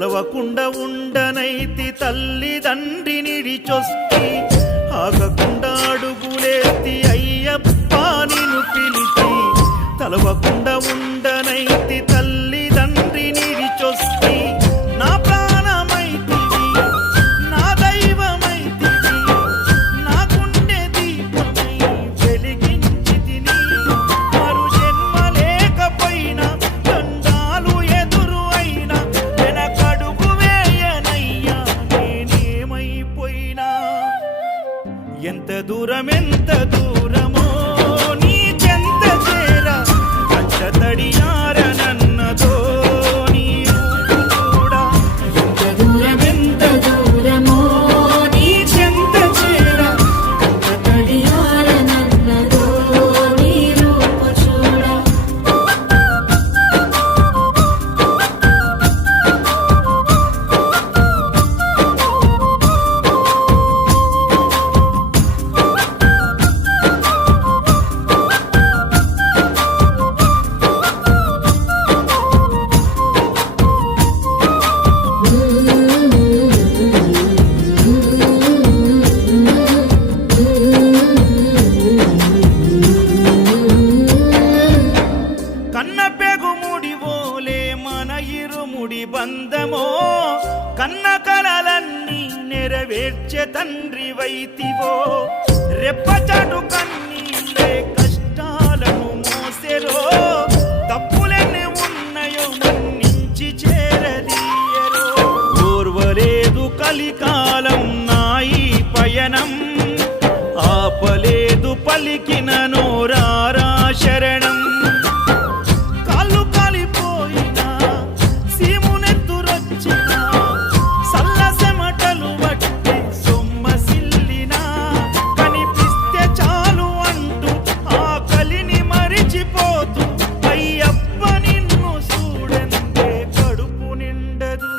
తలవకుండా ఉండనైతి తల్లిదండ్రి నిడిచొస్తి ఆగకుండా అడుగులేతి అయ్యప్ప నిన్ను పిలిచి తలవకుండా ఉండనైతి తల్లిదండ్రి నిడిచొస్తి నా ప్రాణమైతివి నా దైవమైతివి నా గుండె దీపమై వెలిగించితిని మరు జన్మ లేకపోయినా దండాలు ఎదురు అయినా వెనకడుగు వేయనయ్యా నేనేమైపోయినా ఎంత దూరమో నీ చెంత చేరా కంట తడియారనన్నదో నీ రూపు చూడా ఎంత దూరమో నీ చెంత చేరా కంట తడియారనన్నదో నీ రూపు చూడా కన్న పెగుముడి ఓలే మన ఇరుముడి బంధమో కన్న కలలన్నీ నెరవేర్చే తండ్రి వైతివో రెప్పచాటు కన్నీళ్ళే కష్టాలను మోసెరో తప్పులెన్ని ఉన్నాయో మన్నించి చేరదీయరో ఓర్వలేదు కలికాలం నాయి పయనం ఆపలేదు పలికిన నోరారా శరణం కాళ్ళు కాలిపోయినా సీమునెత్తురొచ్చినా సల్ల చెమటలు వట్టి సొమ్మసిల్లినా కనిపిస్తే చాలు అంటూ ఆకలిని మరిచిపోతూ అయ్యప్ప నిన్ను చూడందే కడుపు నిండదు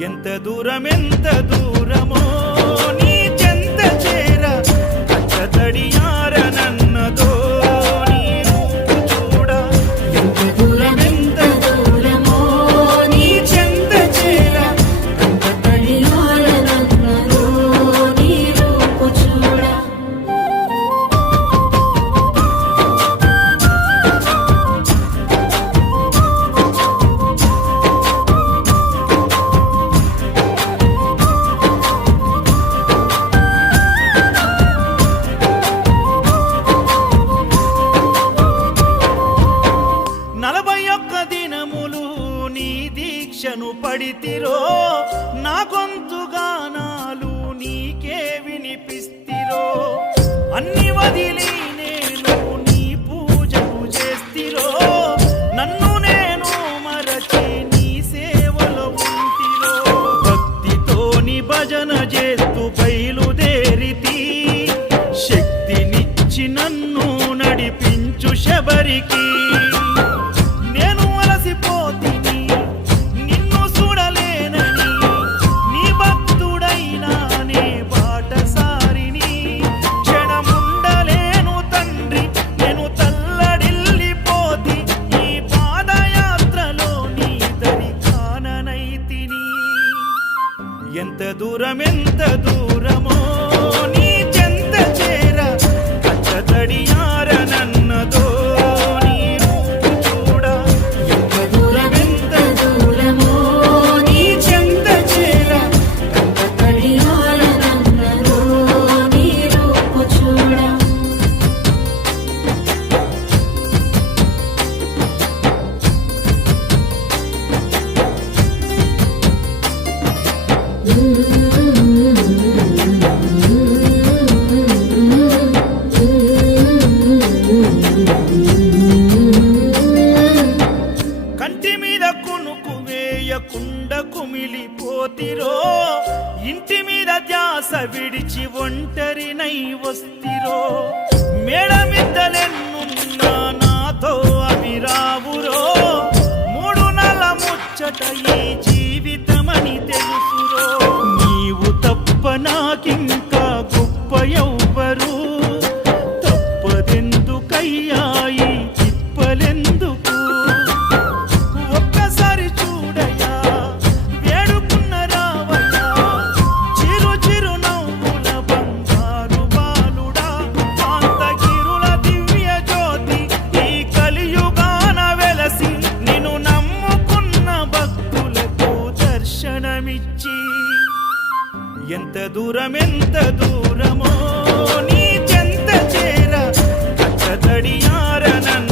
ఎంత దూరమో నీ చెంత చేరా కంట తడియారనన్నదో నీ రూపు చూడా ఎంత దూరమో నీ చెంత చేరా కంట తడియారనన్నదో నీ రూపు చూడా నలభై ఒక్క దినములు నీ దీక్షను పడితిరో నా గొంతుగానాలు నీకే వినిపిస్తిరో అన్ని వదిలి నేను నీ పూజలు చేస్తిరో నన్ను నేను మరచి నీ సేవలో ఉంటిరో భక్తితోని భజన చేస్తూ బయలుదేరితి శక్తినిచ్చి నన్ను నడిపించు శబరికి నేను అలసిపోతిని నిన్ను చూడలేనని నీ భక్తుడైనా నే బాటసారిని క్షణముండలేను తండ్రి నేను తల్లడిల్లిపోతి ఈ పాదయాత్రలో నీ దరి కాననైతిని ఎంత దూరమో నీ చెంత చేరా కంట తడియారనన్నదో నీ రూపు చూడా ఎంత దూరమో నీ చెంత చేరా కంట తడియారనన్నదో నీ రూపు చూడా కంటి మీద కునుకు వేయకుండా కుమిలిపోతిరో ఇంటి మీద ధ్యాస విడిచి ఒంటరినై వస్తిరో మేడమిద్దలెన్నున్నా నాతో అవి రావురో మూడు నెలల ముచ్చట ఈ జీవితమని తెలుసురో నీవు తప్ప నాకింకా గొప్ప ఎవ్వరు తప్పదెందుకయ్యా ఈ తిప్పలెందుకు ఒక్కసారి చూడయా స్పర్శనిచ్చి ఎంత దూరమో నీ చెంత చేర కచ్చ తడియారనన్న